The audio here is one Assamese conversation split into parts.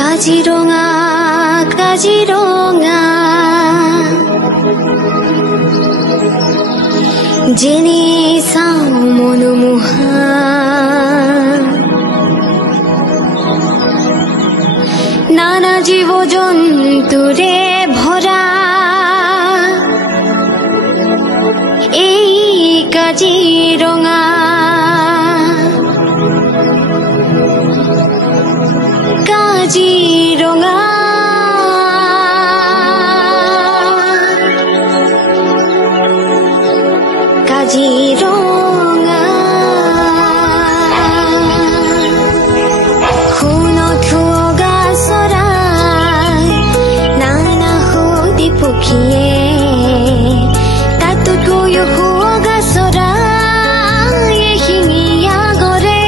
কাজিৰঙা কাজিৰঙা যেনে চাওঁ মনোমোহা নানা জীৱ জন্তুৰে ভৰা এই কাজিৰঙা কাজিৰঙা কাজিৰঙা সোণত শুৱগা চৰাই নানা সুদি পক্ষীয়ে তাতোতকৈও শুৱগা চৰাই এশিঙীয়া গড়ে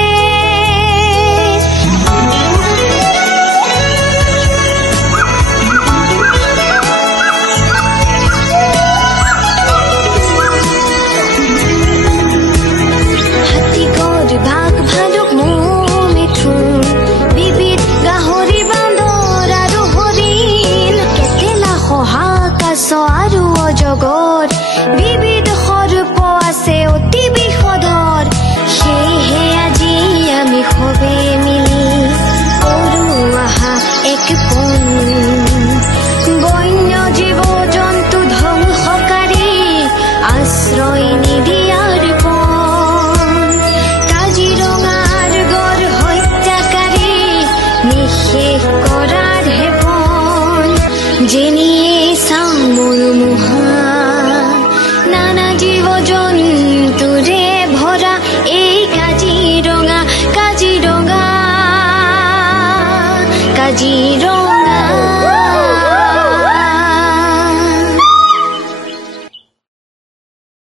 আৰু অজগৰ বিবিধ সৰ্প আছে অতি বিষধৰ সেয়েহে আজি আমি সবে মিলি কৰো আহা এক পণ বন্য জীৱ জন্তু ধ্বংসকাৰী আশ্ৰয় নিদিয়াৰ পণ কাজিৰঙাৰ গড় হত্যাকাৰী নিশেষ কৰাৰ হে পণ যেনিয়ে চাওঁ